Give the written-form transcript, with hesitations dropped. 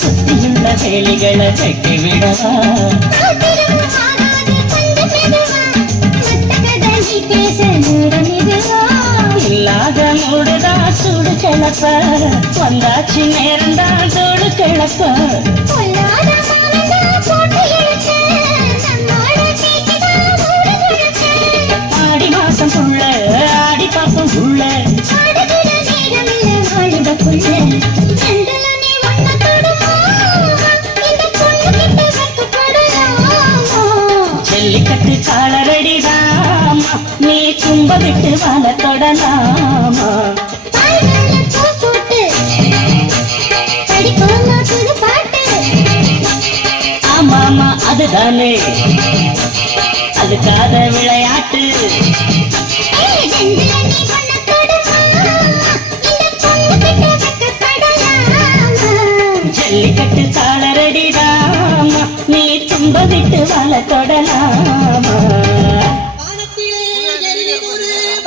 சுத்தியுள்ள வேலிகளை கட்டிவிடவா இல்லாத மூடுதா சூடு கிளப்ப வந்தாச்சு நேரம்தான் சூடு கிளப்ப ஆடி மாசம் புள்ள ஆடி பாப்பம் புள்ள ஜல்லிக்கட்டு காலரடிதாமா நீ தும்ப விட்டு வாழ தொடலாமா ஆமாமா அதுதானே அதுக்காத விளையாட்டு ஜல்லிக்கட்டு காலரடிதாமா நீ தும்ப விட்டு வாழ தொடலாமா